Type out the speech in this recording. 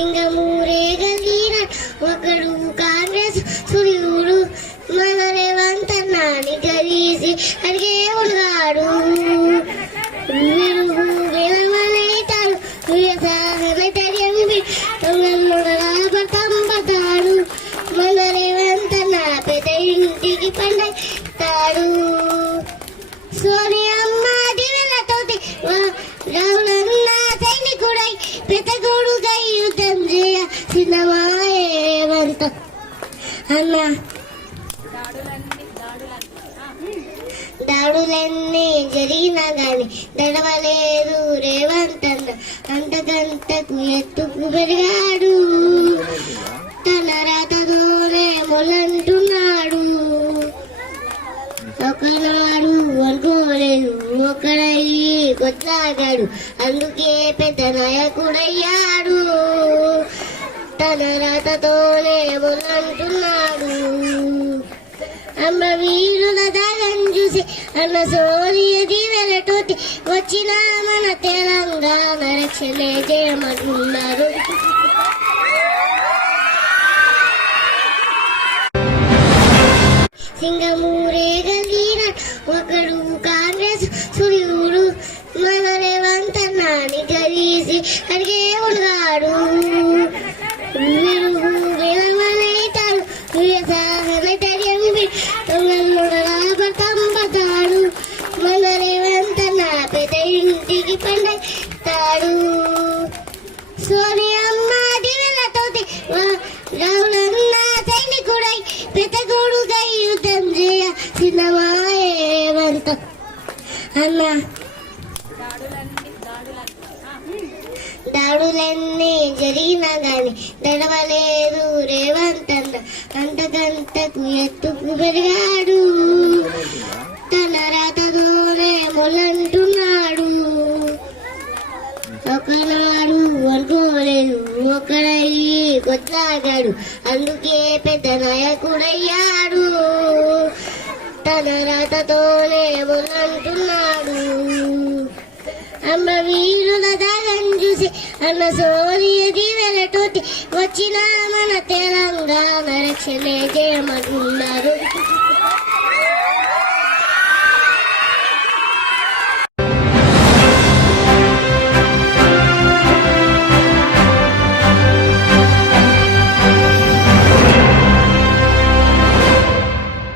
సింగమూరే గల్లీన ఒకడు కాంగ్రెస్ సూర్యుడు మన రేవంత్ అన్నాని గలీసి అడిగే ఉన్నాడు విరుగు విలవలైతాడు తంబతాడు మన రేవంత్ అన్న పెద్ద ఇంటికి పండతాడు సోనియమ్మ దివెలతోటి రావులన్న సైనికుడై పెద్దగోడుగై యుద్ధం చేయ సిద్ధమాయే రేవంత్ అన్న దాడులన్నీ జరిగినా గాని దడవలేదు రేవంత్ అన్న అంతకంతకు ఎత్తుకు పెరిగాడు తన రాతతోనే మొలంటున్నాడు ఒకనాడు అనుకోలేదు ఒకడయ్యి కొట్లాగాడు అందుకే పెద్ద నాయకుడయ్యాడు తన రాతతోనే మొలంటున్నాడు అమ్మ వీరుల దాగం చూసి అన్న సోనియ దీవెలతోటి వచ్చిన మన తెలంగాణ రక్షణే చేయమంటున్నారు సింగమూరే గల్లీన ఒకడు కాంగ్రెస్ సూర్యుడు మన రేవంత్ అన్నాని గలీసి అడిగే ఉన్నాడు విరుగు విలవలైతాడు తంబతాడు మన రేవంత్ అన్న పెద్ద ఇంటికి పండతాడు సోనియమ్మ దివెలతోటి రావులన్న సైనికుడై పెద్దగోడుగై యుద్ధం చేయ సిద్ధమాయే రేవంత్ అన్న దాడులన్నీ జరిగినా గాని దడవలేదు రేవంత్ అన్న అంతకంతకు ఎత్తుకు పెరిగాడు తన రాతతోనే మొలంటున్నాడు ఒకనాడు అనుకోలేదు ఒకడయ్యి కొట్లాగాడు అందుకే పెద్ద నాయకుడయ్యాడు తన రాతతోనే మొలంటున్నాడు అమ్మ వీరుల దాగం చూసి అన్న సోనియ దీవెలతోటి వచ్చిన మన తెలంగాణ రక్షణే చేయమంటున్నారు